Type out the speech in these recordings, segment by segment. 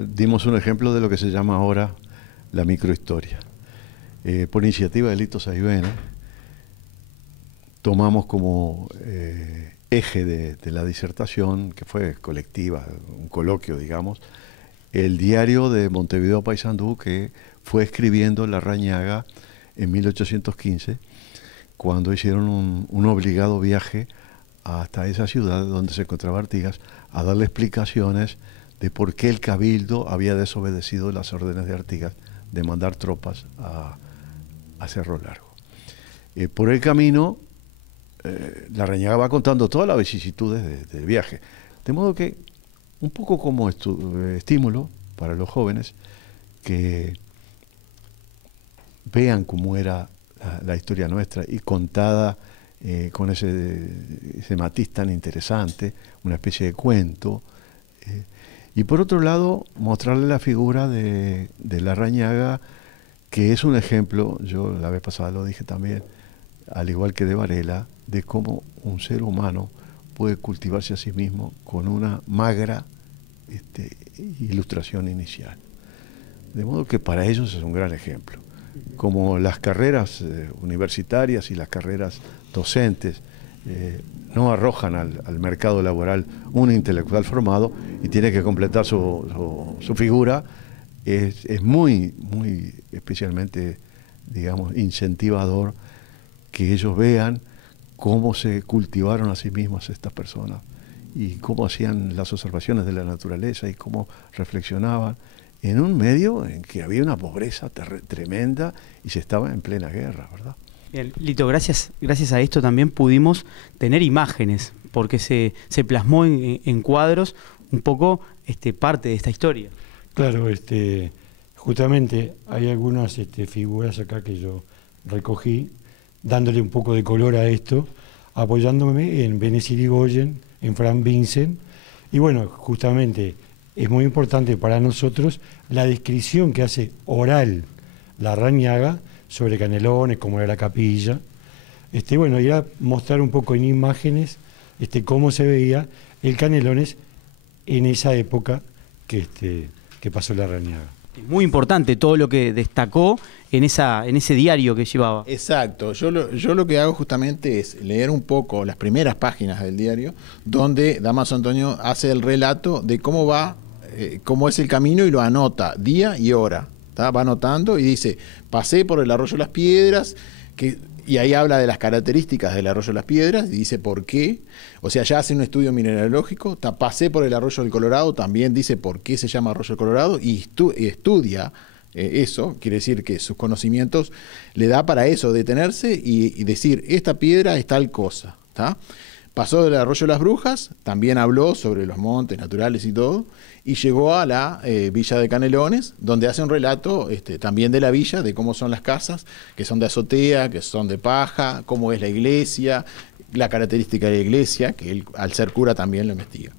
Dimos un ejemplo de lo que se llama ahora la microhistoria. Por iniciativa de Lito Saivene, tomamos como eje de la disertación, que fue colectiva, un coloquio, digamos, el diario de Montevideo Paysandú que fue escribiendo Larrañaga en 1815, cuando hicieron un obligado viaje hasta esa ciudad donde se encontraba Artigas, a darle explicaciones de por qué el Cabildo había desobedecido las órdenes de Artigas de mandar tropas a Cerro Largo. Por el camino, Larrañaga va contando todas las vicisitudes del viaje. De modo que, un poco como estímulo para los jóvenes, que vean cómo era la historia nuestra y contada con ese matiz tan interesante, una especie de cuento. Y por otro lado, mostrarle la figura de Larrañaga, que es un ejemplo, yo la vez pasada lo dije también, al igual que de Varela, de cómo un ser humano puede cultivarse a sí mismo con una magra ilustración inicial. De modo que para ellos es un gran ejemplo. Como las carreras universitarias y las carreras docentes no arrojan al mercado laboral un intelectual formado y tiene que completar su figura, es muy especialmente, digamos, incentivador que ellos vean cómo se cultivaron a sí mismas estas personas y cómo hacían las observaciones de la naturaleza y cómo reflexionaban en un medio en que había una pobreza tremenda y se estaba en plena guerra, ¿verdad? Bien, Lito, gracias a esto también pudimos tener imágenes, porque se plasmó en cuadros un poco parte de esta historia. Claro, justamente hay algunas figuras acá que yo recogí, dándole un poco de color a esto, apoyándome en Bénez Irigoyen, en Frank Vincent, y bueno, justamente es muy importante para nosotros la descripción que hace oral Larrañaga sobre Canelones, cómo era la capilla. Bueno, ir a mostrar un poco en imágenes cómo se veía el Canelones en esa época que pasó Larrañaga. Muy importante todo lo que destacó en ese diario que llevaba. Exacto, yo lo que hago justamente es leer un poco las primeras páginas del diario, donde Dámaso Antonio hace el relato de cómo va, cómo es el camino, y lo anota día y hora. Va anotando y dice: pasé por el arroyo Las Piedras, y ahí habla de las características del arroyo Las Piedras, y dice por qué. O sea, ya hace un estudio mineralógico. Pasé por el arroyo del Colorado, también dice por qué se llama arroyo del Colorado, y estudia eso. Quiere decir que sus conocimientos le da para eso, detenerse y decir: esta piedra es tal cosa, ¿tá? Pasó del arroyo de las Brujas, también habló sobre los montes naturales y todo, y llegó a la villa de Canelones, donde hace un relato también de la villa, de cómo son las casas, que son de azotea, que son de paja, cómo es la iglesia, la característica de la iglesia, que él, al ser cura, también lo investiga.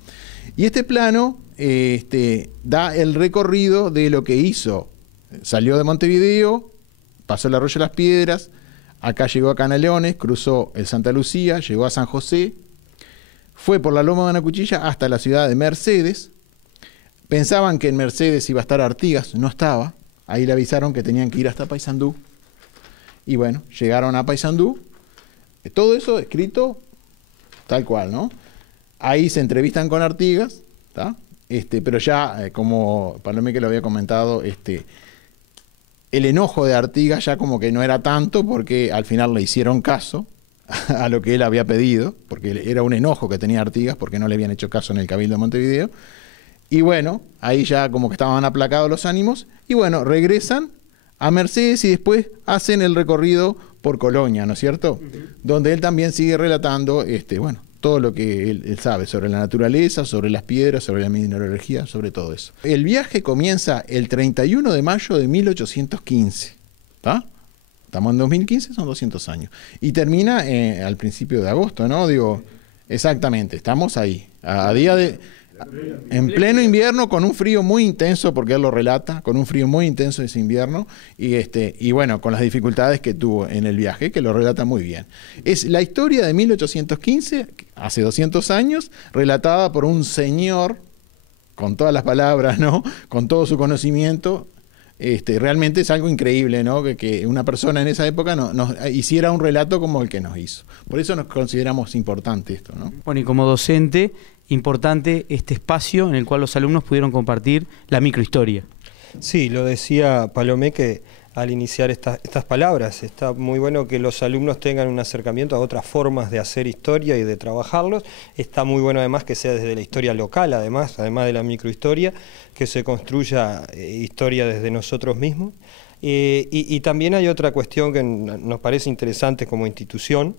Y este plano da el recorrido de lo que hizo. Salió de Montevideo, pasó el arroyo de las Piedras, acá llegó a Canelones, cruzó el Santa Lucía, llegó a San José, fue por la Loma de una Cuchilla hasta la ciudad de Mercedes. Pensaban que en Mercedes iba a estar Artigas, no estaba. Ahí le avisaron que tenían que ir hasta Paysandú. Y bueno, llegaron a Paysandú. Todo eso escrito tal cual, ¿no? Ahí se entrevistan con Artigas, ¿tá? Pero ya, como Palomé que lo había comentado, el enojo de Artigas ya como que no era tanto, porque al final le hicieron caso a lo que él había pedido, porque era un enojo que tenía Artigas porque no le habían hecho caso en el Cabildo de Montevideo. Y bueno, ahí ya como que estaban aplacados los ánimos, y bueno, regresan a Mercedes y después hacen el recorrido por Colonia, ¿no es cierto? Donde él también sigue relatando, bueno, todo lo que él sabe sobre la naturaleza, sobre las piedras, sobre la mineralogía, sobre todo eso. El viaje comienza el 31 de mayo de 1815, ¿está? Estamos en 2015, son 200 años. Y termina al principio de agosto, ¿no? Digo, exactamente, estamos ahí, en pleno invierno, con un frío muy intenso, porque él lo relata, con un frío muy intenso ese invierno, y bueno, con las dificultades que tuvo en el viaje, que lo relata muy bien. Es la historia de 1815, hace 200 años, relatada por un señor con todas las palabras, ¿no? Con todo su conocimiento. Realmente es algo increíble, ¿no? Que una persona en esa época nos hiciera un relato como el que nos hizo. Por eso nos consideramos importante esto, ¿no? Bueno, y como docente, importante este espacio en el cual los alumnos pudieron compartir la microhistoria. Sí, lo decía Palomé que al iniciar estas palabras, está muy bueno que los alumnos tengan un acercamiento a otras formas de hacer historia y de trabajarlos. Está muy bueno además que sea desde la historia local, además de la microhistoria, que se construya historia desde nosotros mismos. Y también hay otra cuestión que nos parece interesante como institución,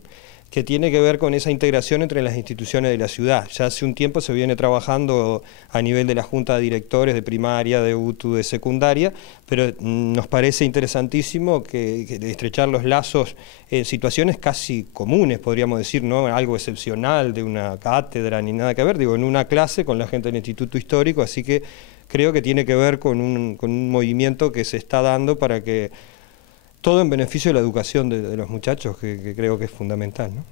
que tiene que ver con esa integración entre las instituciones de la ciudad. Ya hace un tiempo se viene trabajando a nivel de la Junta de Directores de primaria, de UTU, de secundaria, pero nos parece interesantísimo que estrechar los lazos en situaciones casi comunes, podríamos decir, no algo excepcional de una cátedra ni nada que ver, digo, en una clase con la gente del Instituto Histórico, así que creo que tiene que ver con un movimiento que se está dando para que todo en beneficio de la educación de los muchachos, que creo que es fundamental, ¿no?